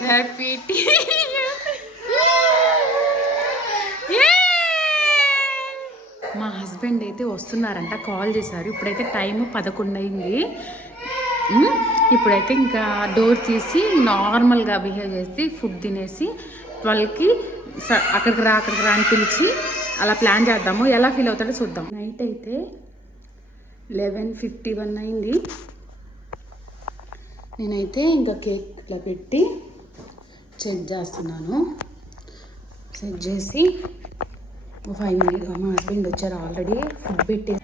Happy మా husband అయితే వస్తున్నారంట, call చేశారు. ఇప్పుడైతే టైము 11 అయింది. ఇప్పుడైతే ఇంకా డోర్ తీసి నార్మల్గా బిహేవ్ చేసి ఫుడ్ తినేసి 12కి అక్కడికి రా అని పిలిచి అలా ప్లాన్ చేద్దాము. ఎలా ఫీల్ అవుతాడో చూద్దాం. నైట్ అయితే 11:51 అయింది. నేనైతే ఇంకా కేక్ ఇట్లా పెట్టి సెట్ చేస్తున్నాను. సెట్ చేసి 5 మినిట్స్ మా హస్బెండ్ వచ్చారు, ఆల్రెడీ ఫుడ్ పెట్టి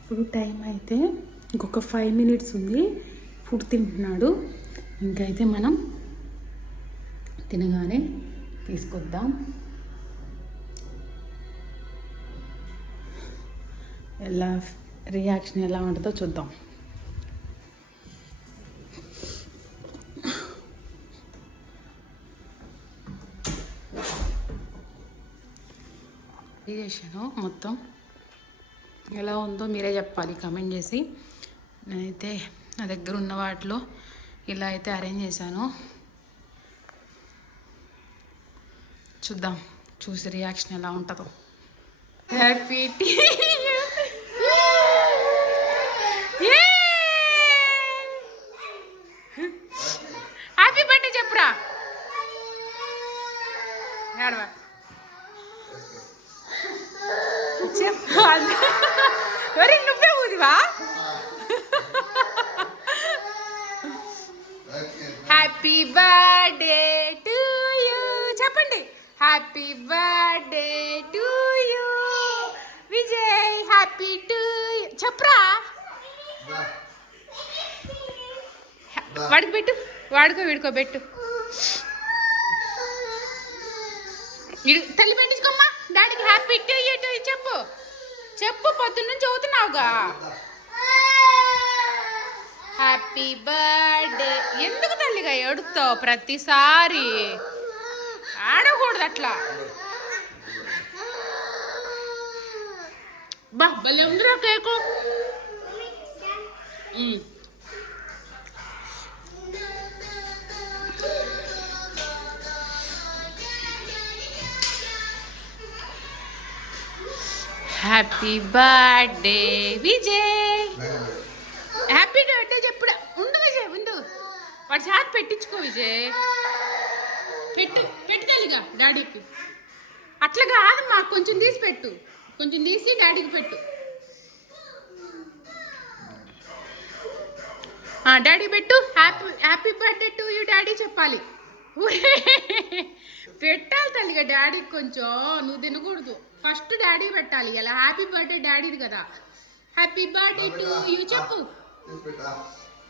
ఇప్పుడు టైం అయితే ఇంకొక 5 మినిట్స్ ఉంది. ఫుడ్ తింటున్నాడు. ఇంకైతే మనం తినగానే తీసుకొద్దాం. ఎలా రియాక్షన్ ఎలా ఉంటుందో చూద్దాం. చేశాను మొత్తం ఎలా ఉందో మీరే చెప్పాలి కమెంట్ చేసి. నేనైతే నా దగ్గర ఉన్న వాటిలో ఇలా అయితే అరేంజ్ చేశాను. చూద్దాం, చూసి రియాక్షన్ ఎలా ఉంటుందో. హ్యాపీ హ్యాపీ బర్త్డే చెప్పురా. చెప్పాలి నువ్వే ఊదివా. హ్యాపీ బర్త్డే టు యూ చెప్పండి. Happy birthday to you Vijay. Happy to చెప్పరా. వాడికి పెట్టు, వీడుకో పెట్టు. తల్లి పెట్టించుకోమ్మా. డాడీకి హ్యాపీ టు యూ చెప్పు పొద్దున్న చదువుతున్నావుగా. Happy birthday. ఎందుకు తల్లిగా ఏడుస్తావు ప్రతిసారి? ఆడకూడదు అట్లా. భలే ఉందిరా cake. Happy birthday Vijay. Happy birthday చెప్పుడు. ఉండు విజయ్, ఉండు. వాడి చేత పెట్టించుకో విజయ్. పెట్టు తల్లిగా డాడీకి. అట్లా కాదమ్మా, కొంచెం తీసి పెట్టు. కొంచెం తీసి డాడీకి పెట్టు. డాడీ పెట్టు. Happy birthday to you daddy చెప్పాలి. పెట్టాలి తల్లిగా డాడీకి కొంచెం. నువ్వు తినకూడదు, ఫస్ట్ డాడీ పెట్టాలి. ఇలా హ్యాపీ బర్త్డే డాడీది కదా. హ్యాపీ బర్త్డే టు యూ చెప్పు.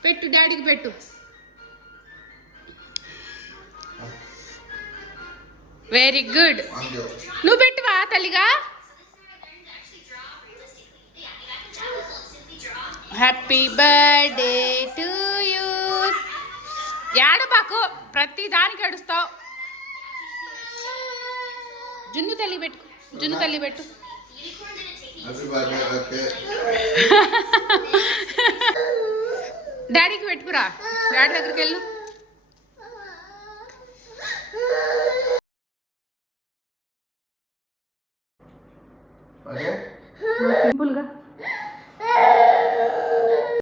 పెట్టు డాడీకి పెట్టు. Very good. నువ్వు పెట్టువా తల్లిగా. Happy birthday to you. ఏడబాకు, ప్రతి దానికి ఏడుస్తావు. జున్ను తల్లి పెట్టు. డాడీకి పెట్టుకురా. డాడీ దగ్గరికి వెళ్ళు. సింపుల్గా